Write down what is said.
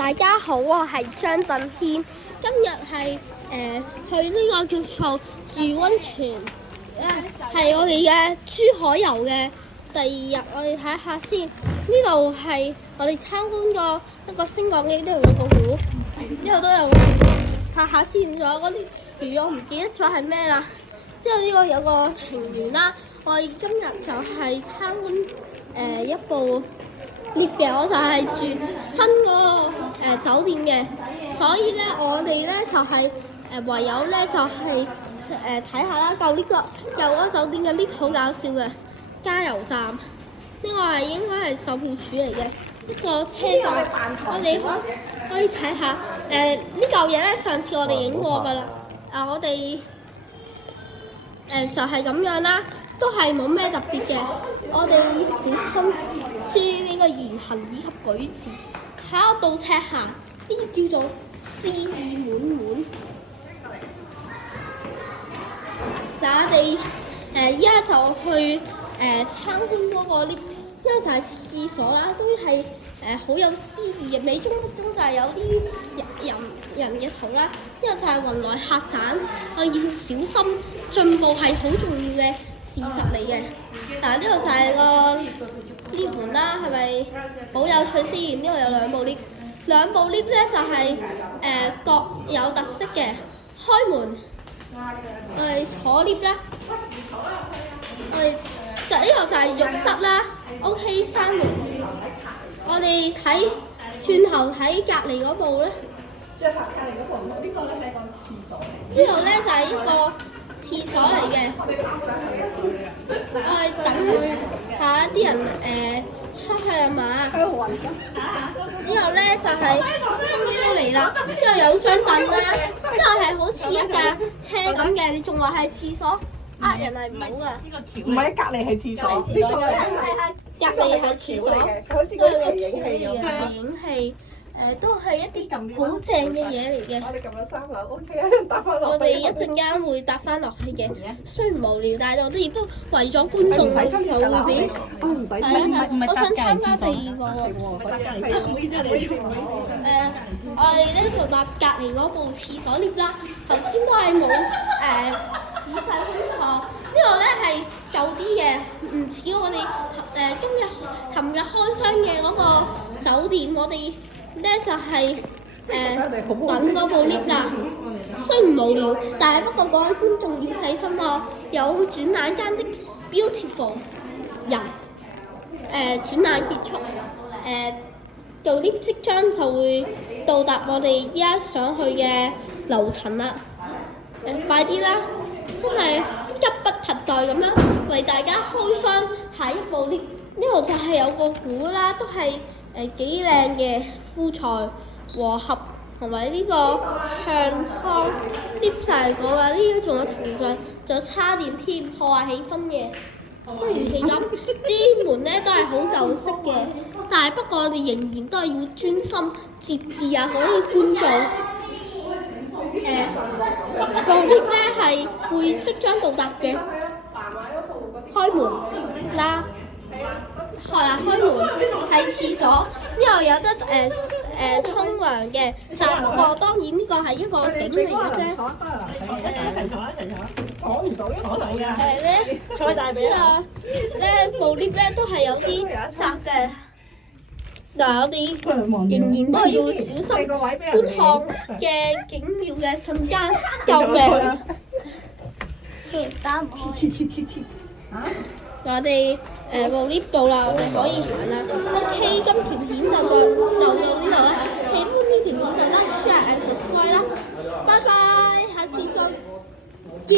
大家好，我係張振軒。今日係去呢個叫做住溫泉，係我哋嘅珠海遊嘅第二日。我哋睇下先，呢度係我哋參觀過一個升降機，呢度有個湖，呢度都有拍下先。仲有嗰啲魚，我唔記得咗係咩啦。之後呢個有個庭園啦。我哋今日就係參觀一部lift嘅，我就係住新嗰個酒店嘅，所以咧我哋咧就係唯有咧就係睇下啦。舊個酒店嘅 lift 好搞笑嘅，加油站呢個係應該係售票處嚟嘅一個車站，我哋可以睇下呢嚿嘢咧。上次我哋影過㗎啦，我哋就係咁樣啦。都係冇咩特別嘅，我哋小心注意呢個言行以及舉止，睇下倒尺行，呢啲叫做詩意滿滿。嗱，我哋依家就去參觀嗰個 lift， 呢個就係廁所啦，都係好有詩意嘅，美中不中就係有啲人嘅圖啦。呢個就係雲來客棧，我要小心，進步係好重要嘅事實嚟嘅。嗱，呢度就係個 lift 門啦，係咪好有趣先？呢度有兩部 lift， 兩部 lift 咧就係各有特色嘅。開門，我哋坐 lift 咧，我哋就呢度就係浴室啦。OK， 閂門。我哋睇轉頭睇隔離嗰部咧，即係隔離嗰部，呢個咧係個廁所。呢度咧就係一個廁所嚟嘅，我哋等下啲人出去啊嘛。呢度咧就係終於都嚟啦，呢度有張凳啦，呢度係好似一架車咁嘅，你仲話係廁所，人係唔好噶。唔係，隔離係廁所，呢個係隔離係廁所，都係個影器嘅影器。都係一啲好正嘅嘢嚟嘅。我哋撳咗3樓 ，OK 啊，搭翻落。我哋一陣間會搭翻落去嘅，雖然無聊，但係我哋亦都為咗觀眾就會俾。唔使我想參加第二個喎。唔好意思，我哋我哋咧就搭隔離嗰部廁所 lift 啦。頭先都係冇仔細觀看。呢度咧係舊啲嘅，唔似我哋琴日開箱嘅嗰個酒店。我哋咧就係等嗰部 lift 啦。雖然無聊，但係不過各位觀眾要細心喎。有轉眼間的 beautiful 人，轉眼結束，部 lift 即將就會到達我哋依家想去嘅樓層啦。快啲啦，真係急不及待咁樣為大家開箱下一部 lift。呢度就係有個鼓啦，都係幾靚嘅敷材和合，同埋呢個向康 lift 晒嗰個，呢啲仲有圖像，仲有叉電添，破壞氣氛嘅。雖然係咁，啲門咧都係好舊式嘅，但係不過我哋仍然都係要專心節制啊嗰啲觀眾。部 lift 咧係會即將到達嘅，開門啦。開門係廁所，呢度有得沖涼嘅，但係不過當然呢個係一個景嚟嘅啫。坐唔到，坐到㗎。坐大髀啊！呢部 lift 咧都係有啲窄嘅，嗱我哋仍然都係要小心觀看嘅景妙嘅瞬間，救命啊！打唔開。我哋部 lift 到啦，我哋可以行啦。OK， 今條片就到呢度啦。喜歡呢條片就 like、share、subscribe 啦。拜拜，下次再見。